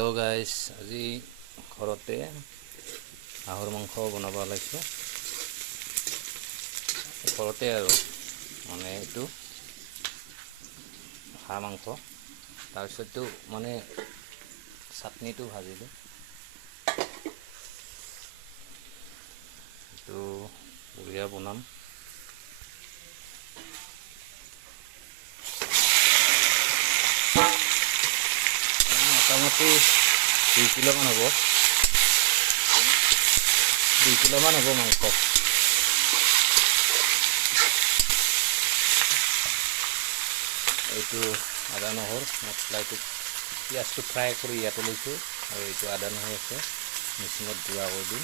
Hello' guys, আজি ঘৰতে হাঁহৰ মাংস বনাব ওলাইছোঁ। ঘৰতে আৰু মানে এইটো হাঁহ মাংস, তাৰপিছততো মানে চাটনিটো ভাজিলোঁ। এইটো বঢ়িয়া বনাম। মোটামুটি 2 কিলোমান হ'ব। 2 কিলোমান হ'ব মাংস। এইটো আদা নহৰু মছলা, এইটো পিঁয়াজটো ফ্ৰাই কৰি ইয়াতে লৈছোঁ, আৰু এইটো আদা নহৰু আছে, মেচিনত গুড়া কৰি দিম।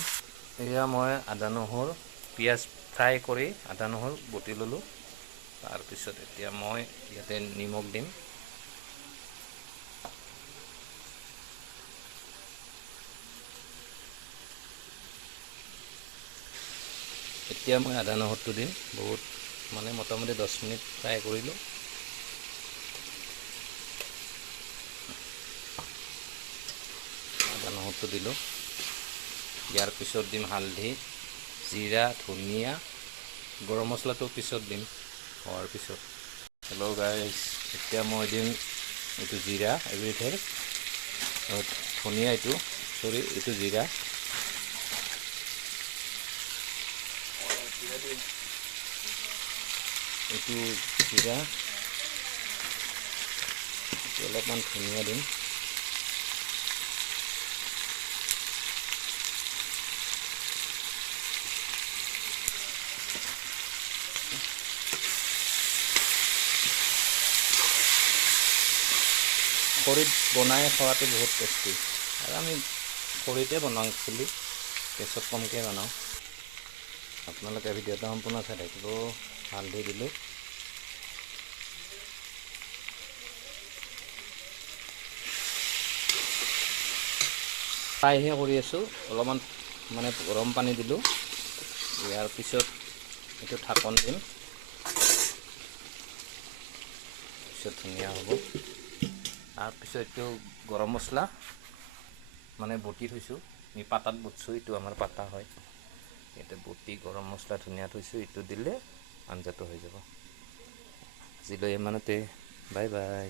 এয়া মই আদা নহৰু পিঁয়াজ ফ্ৰাই কৰি আদা নহৰু বটি ল'লোঁ। তাৰপিছত এতিয়া মই ইয়াতে নিমখ দিম। এতিয়া মই আদা নহৰুটো দিম, মোটামুটি 10 মিনিট ফ্ৰাই কৰিলোঁ। আদা নহৰুটো দিলোঁ। ইয়াৰ পিছত দিম হালধি, জিৰা, ধনিয়া, গৰম মছলাটো পিছত দিম, হোৱাৰ পিছত। হেল্ল' গাইজ, এতিয়া মই দিম এইটো জিৰা এবিধৰ, ধনিয়া এইটো জিৰা, এইটো জিৰা, অলপমান ধনিয়া দিম। খৰিত বনাই খোৱাটো বহুত টেষ্টি, আৰু আমি খৰিতে বনাওঁ, একচুৱেলি গেছত কমকৈ বনাওঁ। আপোনালোকে ভিডিঅ'টো সম্পূৰ্ণ চাই থাকিব। হালধি দিলোঁ। ফ্ৰাইহে কৰি আছোঁ, অলপমান গৰম পানী দিলোঁ। ইয়াৰ পিছত এইটো ঢাকন দিম, পিছত ধুনীয়া হ'ব। তাৰপিছত এইটো গৰম মছলা বটি থৈছোঁ, পাতাত বটছোঁ, এইটো আমাৰ পাতা হয়। ইয়াতে বটি গৰম মছলা ধুনীয়া থৈছোঁ, এইটো দিলে আঞ্জাটো হৈ যাব। আজিলৈ ইমানতে, বাই বাই।